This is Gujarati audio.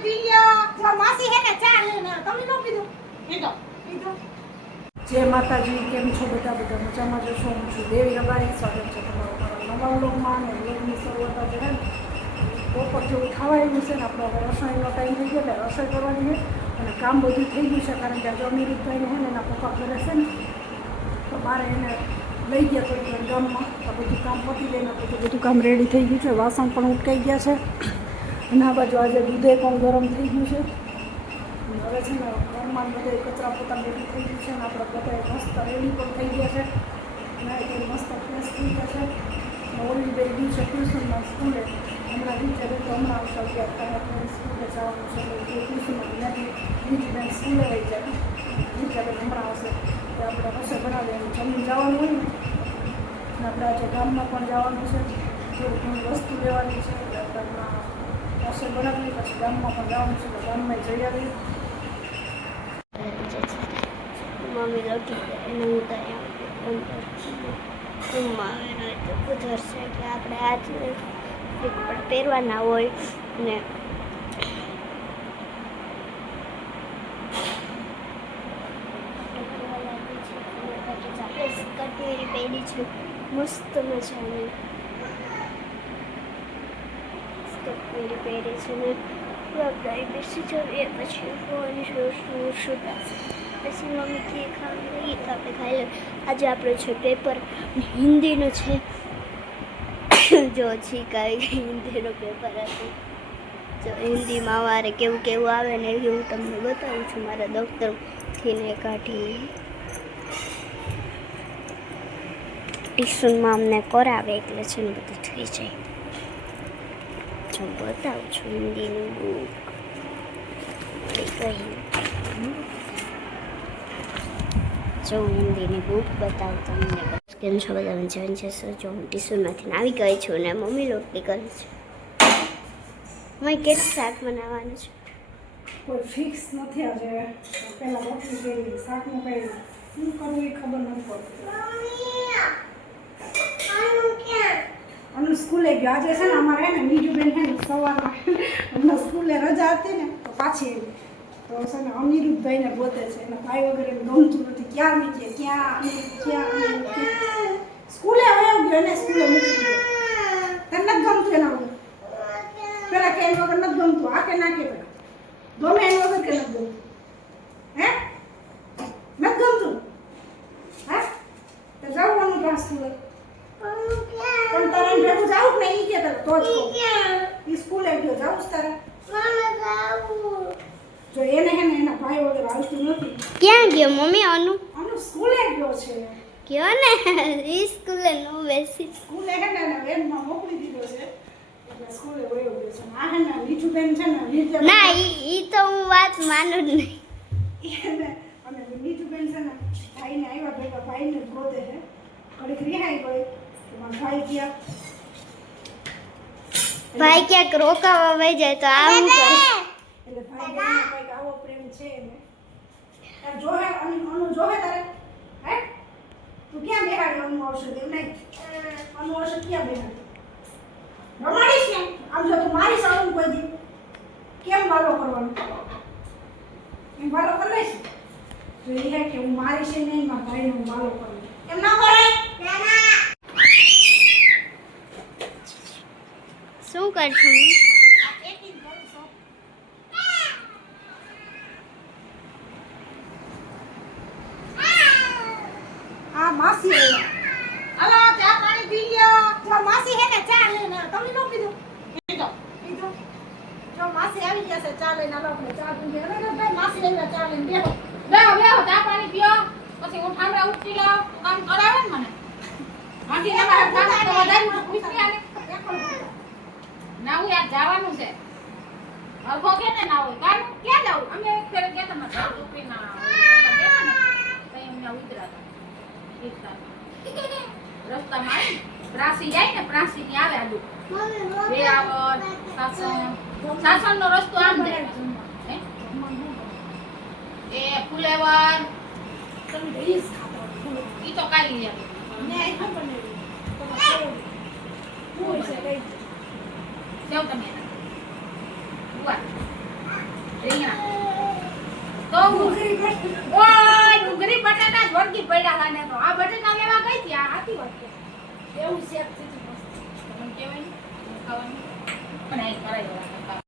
પાણી પી લ્યો. જો માસી હે ને ચા લેને તમે નો પીધું. પીધો પીધો. જય માતાજી, કેમ છો બધા? બધા મજામાં જશો. હું છું દેવી રબારી. સ્વાગત છે તમારું મારા નવા વ્લોગમાં. અને વ્લોગની શરૂઆત આજે છે ને બપોર જેવું ખાવા આવ્યું છે ને આપણો હવે રસોઈનો ટાઈમ થઈ ગયો એટલે રસોઈ કરવાની છે. અને કામ બધું થઈ ગયું છે કારણ કે આજે અમીરભાઈને છે ને એના પપ્પા ઘરે છે ને તો બારે એને લઈ ગયા તો ગામમાં તો બધું કામ પતી જાય ને બધું કામ રેડી થઈ ગયું છે. વાસણ પણ ઉટકાઈ ગયા છે અને આ બાજુ આજે દૂધે પણ ગરમ થઈ ગયું છે. હવે છે ને ઘરમાં બધે કચરા પોતા રેડી થઈ ગયું છે ને આપણે બધા મસ્ત રેડી પણ થઈ ગયા છે અને એ મસ્ત ફ્રેશ થઈ ગયા છે. ઓલી બે દી છે ટ્યુશનમાં સ્કૂલે હમણાં વિચારે તો હમણાં આવશે અગિયાર આપણે સ્કૂલે જવાનું છે એટલે ટ્યુશનમાં ત્યાંથી બીજી બેન સ્કૂલે રહી જાય વિચારે હમણાં આવશે તો આપણે રસોઈ બનાવીએ જમીન જવાનું હોય ને આપણે આજે ગામમાં પણ જવાનું છે થોડી ઘણી વસ્તુ લેવાની છે એટલે આપણે હમણાં રસોઈ બનાવીએ પછી ગામમાં પણ જવાનું છે એટલે ગામમાં જઈ આવીએ. મમ્મી રોટી એને ઉતાર્યા રૂમમાં તો ઉધરશે કે આપણે આજ પણ પહેરવાના હોય ને કટોરી પહેરી છે મસ્ત મજાની કટોરી પહેરી છે ને આપણે બેસી જઈએ પછી ફોન શું પછી મમ્મી કે ખાવી તો આપણે ખાઈ લઈએ. આજે આપણો છે પેપર હિન્દીનું છે. જો છીક આવી ગઈ હિન્દીનું પેપર હતું. જો હિન્દીમાં અમારે કેવું કેવું આવે ને એ હું તમને બતાવું છું મારા દફતરથી ને કાઢી ટ્યુશનમાં અમને કરાવે એટલે છે ને બધું થઈ જાય. જો બતાવું છું હિન્દીનું બુક મળી ગઈ. જો હિન્દીની બુક બતાવું તમને. કેમ છો બધા? મજામાં છે? જો હું ટ્યુશનમાંથી આવી ગઈ છું ને મમ્મી રોટલી કરે છે. મમ્મી કેટલું શાક બનાવવાનું છે? કોઈ ફિક્સ નથી આજે. પહેલાં રોટલી કરી શાકનું કંઈ શું કરવું એ ખબર નથી પડતી. અનુ સ્કૂલે ગયો આજે છે ને અમારે ને બીજું છે ને સવારમાં હમણાં સ્કૂલે રજા હતી ને તો પાછી આવી તો છે ને અનિરુદ્ધભાઈને ગોતે છે એના ભાઈ વગેરે ગમતું નથી. ક્યાં નીકળે ક્યાં સ્કૂલે આવ્યો ગયો ને સ્કૂલે મૂકી ગયો. તને નથી ગમતું એના વગર? પેલા કે એના વગર નથી ગમતું આ કે ના કે પેલા ગમે એના વગર કે નથી ગમતું? હે નથી ગમતું? હે તો જવાનું ક્યાં સ્કૂલે? પણ તારે ભેગું જાવું ને ઈ કે તારે તો જ ઈ સ્કૂલે ગયો જાવું તારે જો એને હે ને એના ભાઈ વગર આવતું નથી. ક્યાં ગયો મમ્મી? અનુ સ્કૂલે ગયો છે. ગયો ને ઈ સ્કૂલે નો બેસી સ્કૂલે હે ને વેનમાં મોકલી દીધો છે એટલે સ્કૂલે વયો ગયો છે. આ હે ને બીજું બેન છે ને ના ઈ તો હું વાત માનું જ નહીં. અને બીજું બેન છે ને ભાઈને આવ્યા ભેગા ભાઈને જ ગોતે છે. ઘડીક રિહાઈ ગઈ ભાઈ ગયા ભાઈ ક્યાંક રોકાવા વહી જાય તો આવું કરે એટલે ભાઈ બહેનનો કંઈક આવો પ્રેમ છે એને. તાર જોહે અનુ જોહે તારે હે તું ક્યાં બેહાડી અનુ આવશે દેવ નહીં અનુ આવશે ક્યાં બેહાડી રમાડીશ ને આમ જો તું મારી સારું કોઈ દી કેમ વાલો કરવાનો એમ વાલો કરી લઈશ તો એ હે કે હું મારી છે નહીં મારા ભાઈને હું વાલો કરું એમ ના કરે શું કરશું? આ માસી હાલો ચા પાણી પી લ્યો. જો માસી હે ને ચા લેને તમે નો પીધું. પીધો પીધો. જો માસી આવી ગયા છે ચા લઈને. હાલો આપણે ચા પીએ. અરે ભાઈ માસી આવ્યા ચા લઈને બેહો બેહો ચા પાણી પીઓ પછી હું ઠામડા ઉઠી લાવ કામ કરાવે ને મને માટી ના કામ તો વધારે પૂછી આલે ના હું યાર જવાનું છે અરખો કે ને ના હોય કામ ક્યાં જાવ અમે એક ફેર કે તમે સાવ રૂપી ના ગયા ને તઈ અમને ઉતરા રસ્તા માં પ્રાસી જાય ને પ્રાસી ની આવે આડું વેરાવળ સાસણ નો રસ્તો આમ જાય હે એ ફુલેવર તમે રીસ ખાતો ઈ તો કાઈ લે મે આઈ ખબર નહી તો હું છે કઈ જાવ તમે બુઆ ડુંગળી બટાટા. ઓય ડુંગળી બટાટા જ વળગી પડ્યા લાને તો આ બટાટા લેવા ગઈ હતી આ આથી વાત એવું શેક થઈ ગયું મસ્ત. તમને કહેવાય ને ખાવાની પણ આ કરાય વાળા